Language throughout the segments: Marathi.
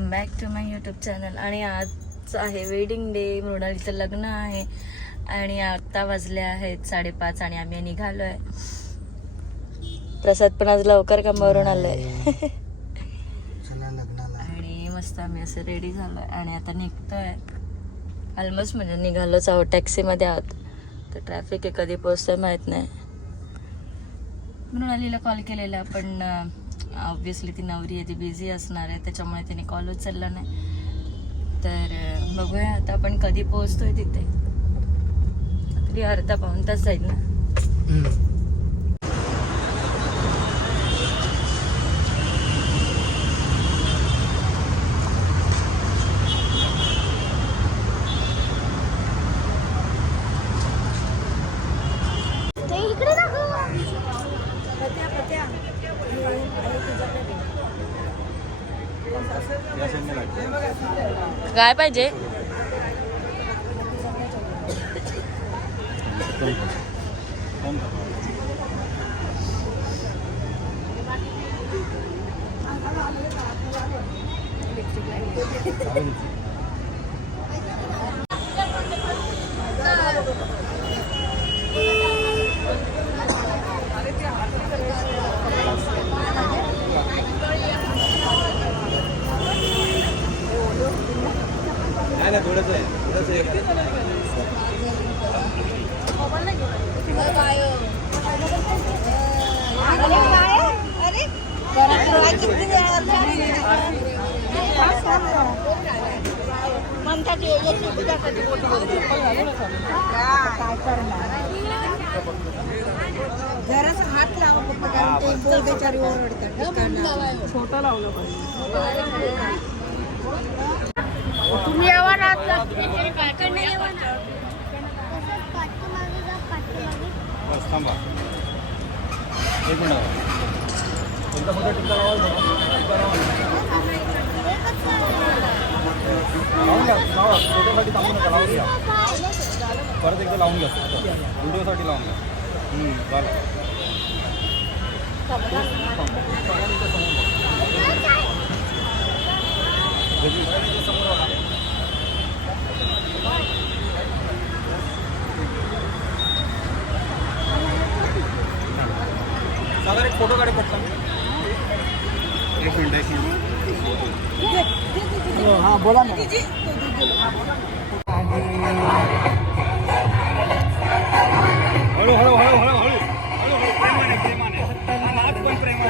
Welcome back to my YouTube channel. आणि आज आहे वेडिंग डे, मृणालीचं लग्न आहे आणि आता वाजले आहेत 5:30 आणि आम्ही निघालो आहे. प्रसाद पण आज लवकर कामावरून आलोय आणि मस्त आम्ही असं रेडी झालोय आणि आता निघतोय. ऑलमोस्ट म्हणजे निघालोच आहोत, टॅक्सीमध्ये आहोत. तर ट्रॅफिक आहे, कधी पोहोचतोय माहीत नाही. मृणालीला कॉल केलेला पण ऑब्विसली ती नवरी आहे, ती बिझी असणार आहे, त्याच्यामुळे तिने कॉल उचलला नाही. तर बघूया आता आपण कधी पोहोचतोय तिथे. तरी अर्धा पाऊण तास जाईल ना. काय पाहिजे? जरासा हात लावा फक्त, कारण ते बोलगेचारी ओरडतात. छोटा लावलं पाहिजे. तुम्ही यावा ना थांबा एक मिनिट. एकदा फक्त टिक्का लावून घ्या. फोटोसाठी थांबू नका, लावून घ्या. परत एकदा लावून घ्या, व्हिडिओसाठी लावून घ्या. झालं. साधारण एक फोटो काढे पटकन. एक मिनिट. हा बोला ना. हळू हळू हळू हळू हळू प्रेमाने प्रेमाने. आज पण प्रेमाने.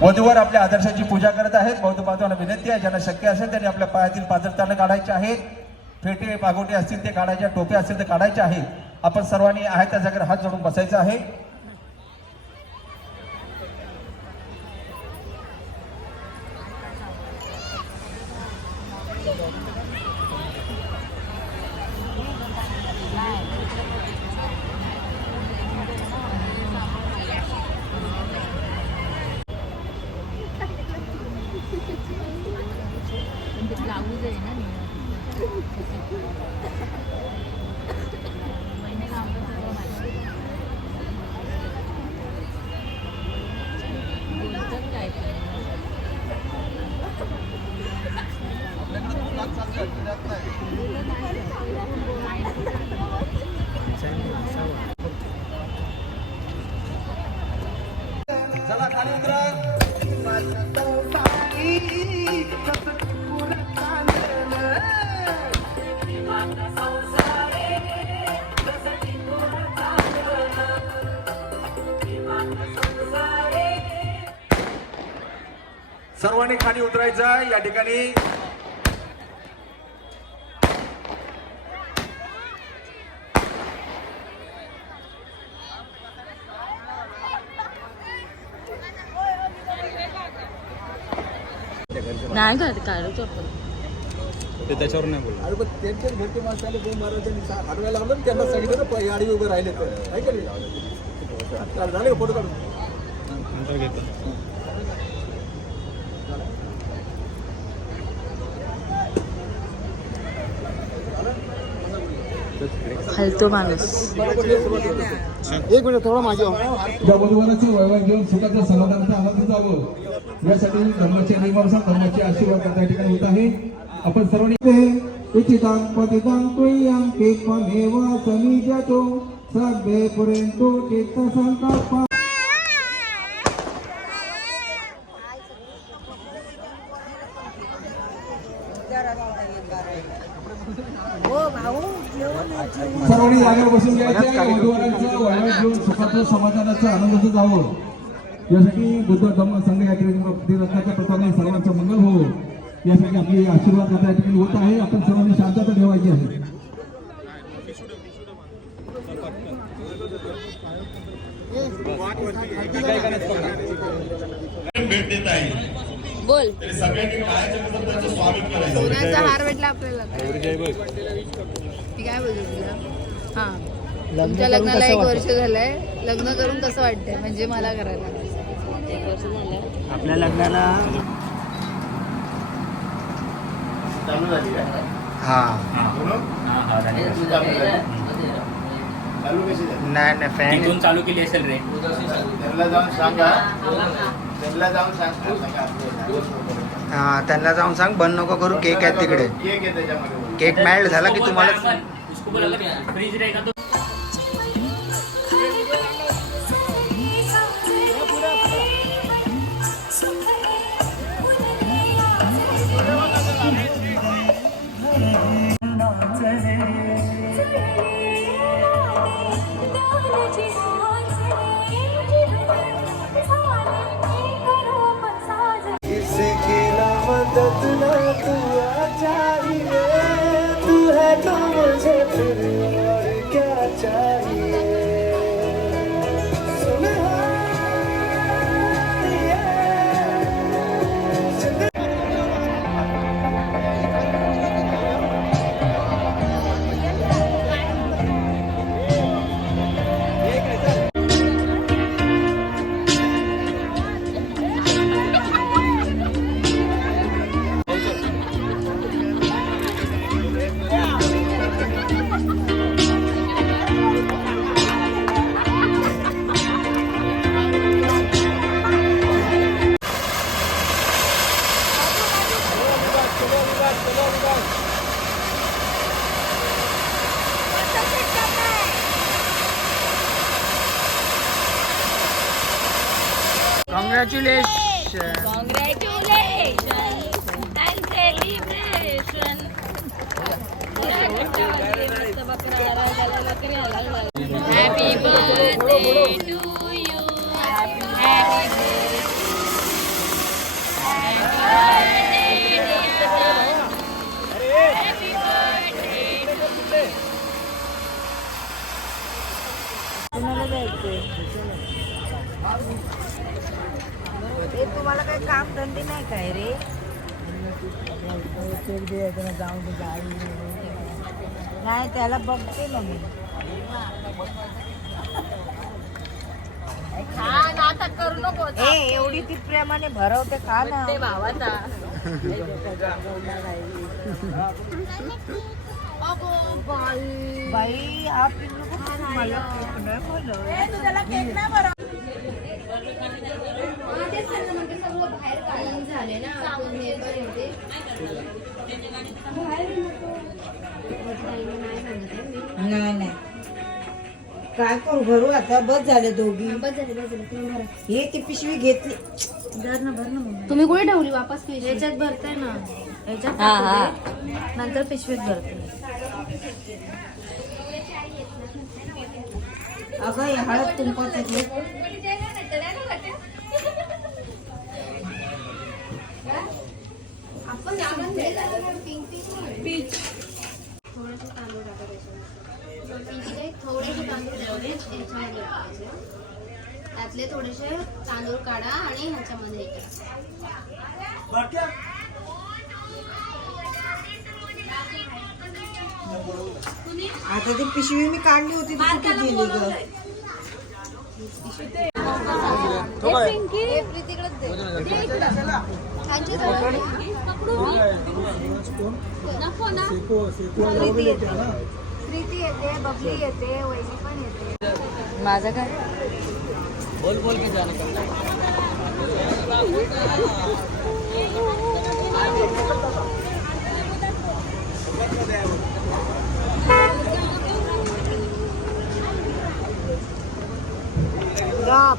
वधूवर आपल्या आदर्शाची पूजा करत आहेत. बौद्ध बांधवांना विनंती आहे, ज्यांना शक्य असेल त्यांनी आपल्या पायातील पाजरताने काढायचे आहेत. फेटे पागोटे असतील ते काढायचे, टोप्या असतील ते काढायचे आहेत. आपण सर्वांनी आहे त्या जागेवर हात जोडून बसायचा आहे. सर्वांनी खाली उतरायचं आहे या ठिकाणी. नाही का काढतो आपण ते त्याच्यावर नाही बोलत. अरे पण त्यांच्याच घरचे माणसाला बोंब मारायचं हरवायला लागलं ना त्यांना सांगितलं ना गाडी उभे राहिले तर काय झाले का फोटो काढून नंतर घेतो. हलतो माणूस. एक मिनिट थोडा माझ्या या वधूवरांचे वैवाहिक जीवन सुखाचं समाधानाचं आनंद जावं यासाठी धर्माचे नियमानुसार धर्माचे आशीर्वाद करता या ठिकाणी होत आहे. आपण सर्वांनी उचितां पतितां त्वय्यां केपमेव सनिजतो सर्वे पुरेंतो चित्तसंकल्पा. हो भाऊ जेवण सर्वांनी जागेवर बसून घ्यायचे. वधूवरांचं वैवाहिक जीवन सुखाचं समाधानाचं आनंदाचं जावं यासाठी बुद्ध धम्म संघ या रत्नाच्या प्रथाने सर्वांचं मंगल हो यासाठी आपली आशीर्वाद करता या ठिकाणी होत आहे. आपण सर्वांनी शांतता ठेवायची आहे. भेट देत आहे बोल. सगळ्यांनी काळाच्या स्वागत करायचं. सोन्याचा हार भेटला आपल्याला. मी काय बोलते तुला? हा, तुमच्या लग्नाला 1 वर्ष झालंय. लग्न करून कसं वाटतंय? म्हणजे मला करायला 1 वर्ष झालं आपल्या लग्नाला नाही फॅन चालू केली असेल रे. त्यांना जाऊन सांग बंद नको करू. केक आहे तिकडे. केक मेल्ट झाला की तुम्हाला फ्रीज रहेगा तो. Happy birthday to you. तुम्हाला काही काम धंदे नाही काय रे? नाही त्याला बघते ना मी. नाटक करू नको. एवढी ती प्रेमाने भरवते खा ना. ते भावाचा. बाई हा पिल्लू मला केक नाही बोलव. नाही नाही काय करू भरू आता. बस झाले दोघी. हे ती पिशवी घेतली. तुम्ही कुठे ठेवली वापस पिशवी? याच्यात भरताय ना. याच्यात हा हा नंतर पिशवीत भरते. अगं हे हळद कुंकवाचं थोडेसे तांदूळ टाका त्याच्यामध्ये थोडेसे तांदूळ याच्यामध्ये टाकायचे त्यातले थोडेसे तांदूळ काढा आणि ह्याच्यामध्ये हे करा. आता ती पिशवी मी काढली होती ती कुठे गेली ग? हे प्रीतीकडेच दे. दे इकडं. त्यांची जवळ दे. नको ना. प्रीती येते, बबली येते, वैनी पण येते. माझं काय बोल बोल के जाने का गाप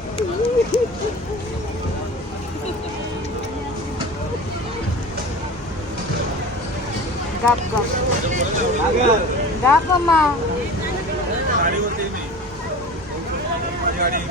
गाप गाप मम्मा गाडी होती मी माझी गाडी